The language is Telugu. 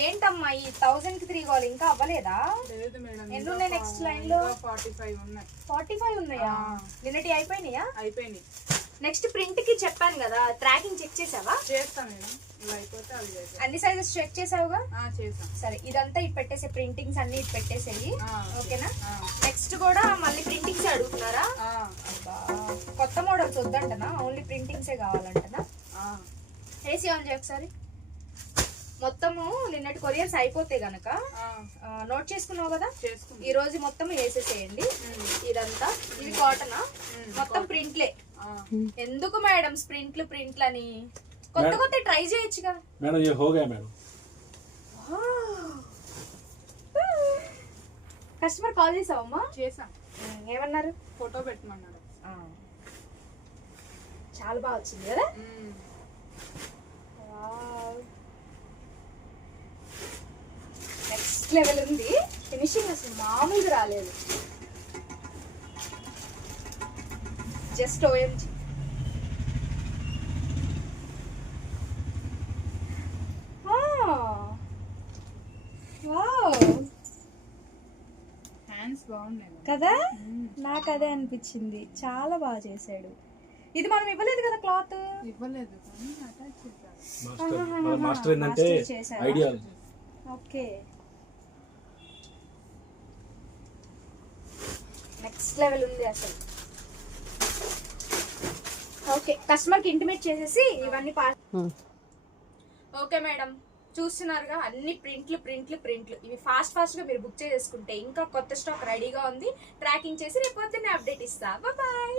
ఏంటమ్మా ఈ 1000 కి 3 కావాలి ఇంకా అవ్వలేదా? లేదు మేడం. ఎన్ని ఉన్నాయి నెక్స్ట్ లైన్ లో? 45 ఉన్నాయి. 45 ఉన్నాయా? నిన్నటి అయిపోయినాయా? అయిపోయినాయి. నెక్స్ట్ ప్రింట్ కి చెప్పాను కదా, ట్రాకింగ్ చెక్ చేసావా? చేస్తా మేడం. ఇవి అయిపోతే అవి చేస్తా. అన్ని సైజెస్ చెక్ చేసావుగా? చేసాం. సరే ఇదంతా ఇటు పెట్టేసే, ప్రింటింగ్స్ అన్ని ఇటు పెట్టేసేయి. ఓకేనా? నెక్స్ట్ కూడా మళ్ళీ ప్రింటింగ్స్ అడుగుతున్నారా? కొత్త మోడల్స్ వద్దంటనా, ఓన్లీ ప్రింటింగ్సే కావాలంటనా? ఏసీ ఆన్ చేయ ఒకసారి. మొత్తము నిన్నటి కొరియర్స్ అయిపోతే గనక నోట్ చేసుకున్నావు కదా, ఈ రోజు మొత్తం వేసేసేయండి. ఇదంతా ఇది కాటనా, మొత్తం ప్రింట్లే. ఎందుకు మేడం ప్రింట్లు అని కొత్త కొత్త ట్రై చేయొచ్చుగా మేడం. ये हो गया మేడం. Customer call చేసావమ్మా? చేసాం. ఏమన్నారు? ఫోటో పెట్టమన్నారు. చాలా బాగా వచ్చింది కదా. నెక్స్ట్ లెవెల్ ఉంది ఫినిషింగ్, అసలు మామూలుగా రాలేదు. Just OMG. హ్యాండ్స్ బాగున్నాయి కదా, నాకు అదే అనిపించింది. చాలా బాగా చేశాడు. ఇది మనం ఇవ్వలేదు కదా క్లాత్. ఇవ్వలేదు కానీ అటాచ్ చేశారు. మాస్టర్ ఏంటంటే ఐడియా. ఓకే నెక్స్ట్ లెవెల్ ఉంది అసలు. ఓకే కస్టమర్కి ఇంటిమేట్ చేసేసి ఇవన్నీ ఓకే మేడం, చూస్తున్నారుగా అన్ని ప్రింట్లు. ఇవి ఫాస్ట్ గా మీరు బుక్ చేసుకుంటే ఇంకా కొత్త స్టాక్ రెడీగా ఉంది. ట్రాకింగ్ చేసి రేపు పొద్దున్నే అప్డేట్ ఇస్తా. బాయ్.